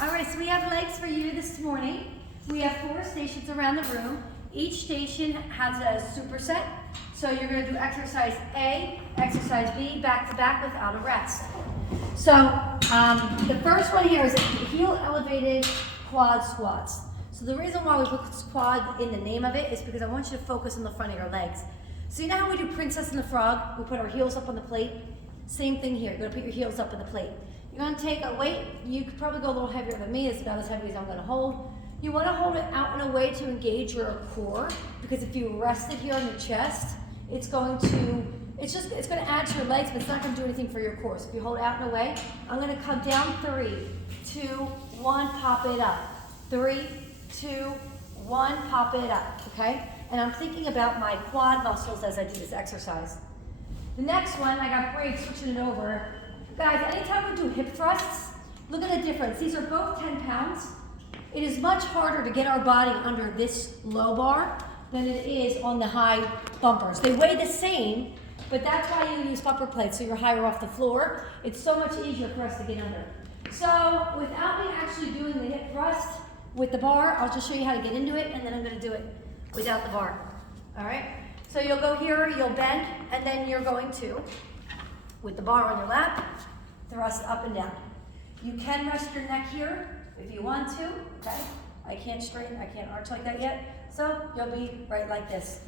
All right, so we have legs for you this morning. We have 4 stations around the room. Each station has a superset. So you're going to do exercise A, exercise B, back to back without a rest. So the first one here is a heel elevated quad squats. So the reason why we put quad in the name of it is because I want you to focus on the front of your legs. So you know how we do Princess and the Frog? We put our heels up on the plate. Same thing here. You're going to put your heels up on the plate. You're going to take a weight. You could probably go a little heavier than me. It's about as heavy as I'm going to hold. You want to hold it out in a way to engage your core, because if you rest it here on your chest, it's going to add to your legs, but it's not going to do anything for your core. So if you hold it out in a way, I'm going to come down 3, 2, 1, pop it up. 3, 2, 1, pop it up, okay? And I'm thinking about my quad muscles as I do this exercise. The next one, I got Brave switching it over. Guys, anytime we do hip thrusts, look at the difference. These are both 10 pounds. It is much harder to get our body under this low bar than it is on the high bumpers. They weigh the same, but that's why you use bumper plates, so you're higher off the floor. It's so much easier for us to get under. So without me actually doing the hip thrust with the bar, I'll just show you how to get into it, and then I'm gonna do it without the bar. All right? So you'll go here, you'll bend, and then you're going to, with the bar on your lap, thrust up and down. You can rest your neck here if you want to, okay? I can't arch like that yet, so you'll be right like this.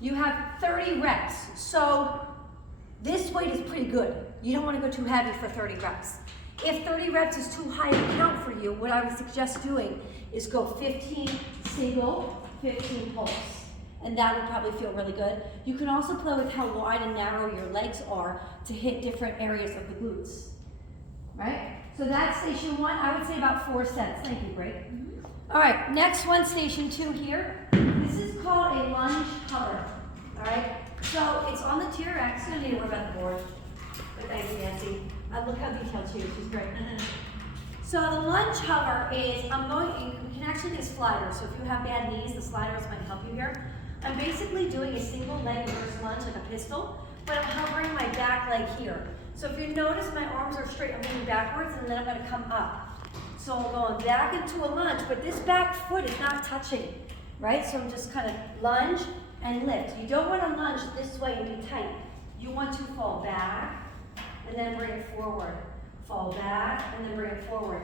You have 30 reps, so this weight is pretty good. You don't want to go too heavy for 30 reps. If 30 reps is too high to count for you, what I would suggest doing is go 15 single, 15 pulse. And that would probably feel really good. You can also play with how wide and narrow your legs are to hit different areas of the glutes, right? So that's station 1. I would say about 4 sets. Thank you, Greg. All right, next one, station 2 here. This is called a lunge hover, all right? So it's on the TRX. I don't need to worry about the board. But thanks, Nancy. Look how detailed she is. She's great. So the lunge hover is, you can actually do sliders. So if you have bad knees, the sliders might help you here. I'm basically doing a single leg reverse lunge like a pistol, but I'm hovering my back leg here. So if you notice, my arms are straight, I'm moving backwards, and then I'm gonna come up. So I'm going back into a lunge, but this back foot is not touching, right? So I'm just kind of lunge and lift. You don't wanna lunge this way and be tight. You want to fall back, and then bring it forward. Fall back, and then bring it forward.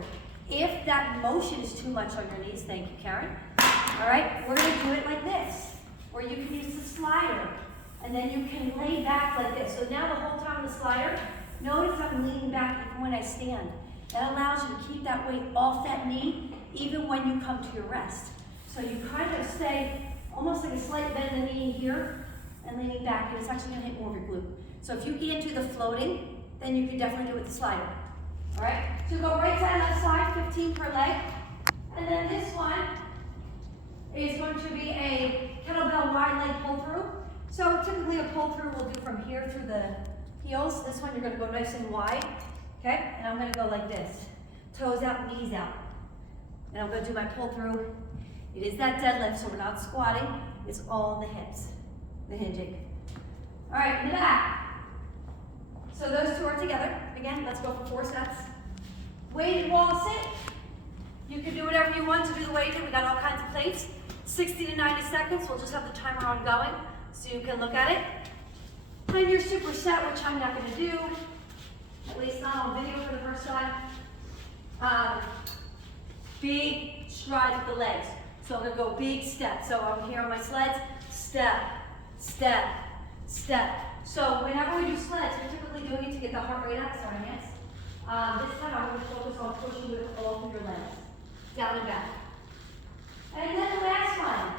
If that motion is too much on your knees, thank you, Karen. All right, we're gonna do it like this, or you can use the slider, and then you can lay back like this. So now the whole time the slider, notice I'm leaning back even when I stand. That allows you to keep that weight off that knee, even when you come to your rest. So you kind of stay almost like a slight bend in the knee here, and leaning back, and it's actually gonna hit more of your glute. So if you can't do the floating, then you can definitely do it with the slider. All right, so go right side, left side, 15 per leg. And then this one is going to be a kettlebell wide leg pull through. So typically a pull through we'll do from here through the heels. This one you're gonna go nice and wide, okay? And I'm gonna go like this, toes out, knees out. And I'm gonna do my pull through. It is that deadlift, so we're not squatting. It's all in the hips, the hinging. All right, in the back. So those 2 are together. Again, let's go for 4 sets. Weighted wall sit. You can do whatever you want to do the weighted. We got all kinds of plates. 60 to 90 seconds. We'll just have the timer on going so you can look at it. Plan your superset, which I'm not going to do, at least not on video for the first time. Big stride with the legs. So I'm going to go big step. So I'm here on my sleds. Step, step, step. So whenever we do sleds, we're typically doing it to get the heart rate up. Sorry, Nancy. This time I'm going to focus on pushing it all through your legs. Down and back. And then the last one.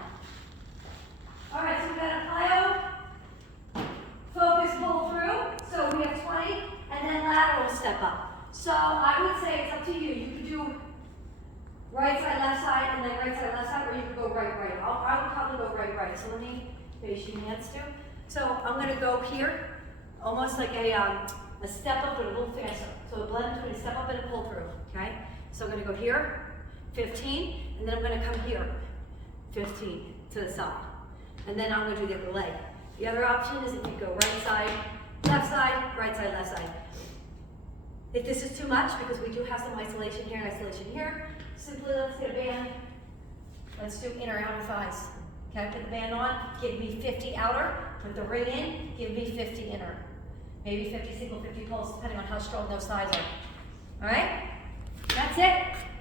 All right, so we've got a plyo, focus, pull through. So we have 20, and then lateral step up. So I would say it's up to you. You could do right side, left side, and then right side, left side, or you could go right, right. I would probably go right, right. So let me face you, hands too. So I'm going to go here, almost like a step up but a little faster. So a blend between a step up and a pull through, okay? So I'm going to go here, 15, and then I'm going to come here, 15 to the side. And then I'm going to do the other leg. The other option is if you go right side, left side, left side. If this is too much, because we do have some isolation here and isolation here, simply let's get a band. Let's do inner outer thighs. Okay, put the band on, give me 50 outer, put the ring in, give me 50 inner. Maybe 50 single, 50 pulls, depending on how strong those thighs are. All right? That's it.